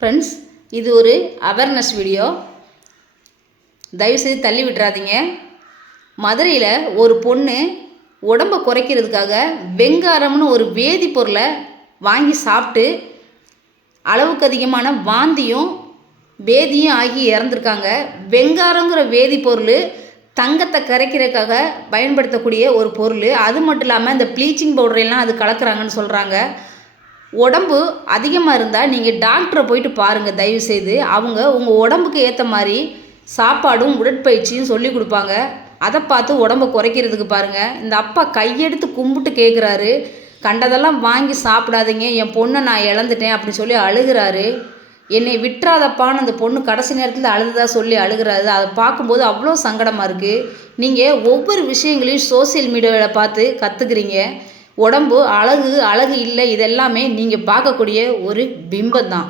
Friends, இது ஒரு awareness video. தயவுசெய்து தள்ளி விட்டுறாதீங்க. மதுரையில் ஒரு பொண்ணு உடம்பை குறைக்கிறதுக்காக வெங்காரம்னு ஒரு வேதிப்பொருளை வாங்கி சாப்பிட்டு அளவுக்கு அதிகமான வாந்தியும் பேதியும் ஆகி இறந்துருக்காங்க. வெங்காரங்கிற வேதிப்பொருள் தங்கத்தை கரைக்கிறதுக்காக பயன்படுத்தக்கூடிய ஒரு பொருள். அது மட்டும் இல்லாமல் இந்த ப்ளீச்சிங் பவுடரெல்லாம் அது கலக்கிறாங்கன்னு சொல்கிறாங்க. உடம்பு அதிகமாக இருந்தால் நீங்கள் டாக்டரை போயிட்டு பாருங்கள் தயவுசெய்து. அவங்க உங்கள் உடம்புக்கு ஏற்ற மாதிரி சாப்பாடும் உடற்பயிற்சியும் சொல்லி கொடுப்பாங்க. அதை பார்த்து உடம்பை குறைக்கிறதுக்கு பாருங்கள். இந்த அப்பா கையெடுத்து கும்பிட்டு கேட்குறாரு, கண்டதெல்லாம் வாங்கி சாப்பிடாதீங்க, என் பொண்ணை நான் இழந்துட்டேன் அப்படின்னு சொல்லி அழுகிறாரு. என்னை விட்டுறாதப்பான்னு அந்த பொண்ணு கடைசி நேரத்தில் அழுதுதாக சொல்லி அழுகிறாரு. அதை பார்க்கும்போது அவ்வளோ சங்கடமாக இருக்குது. நீங்கள் ஒவ்வொரு விஷயங்களையும் சோசியல் மீடியாவில் பார்த்து கற்றுக்குறீங்க. உடம்பு அழகு இல்லை, இதெல்லாமே நீங்கள் பார்க்கக்கூடிய ஒரு பிம்பம் தான்.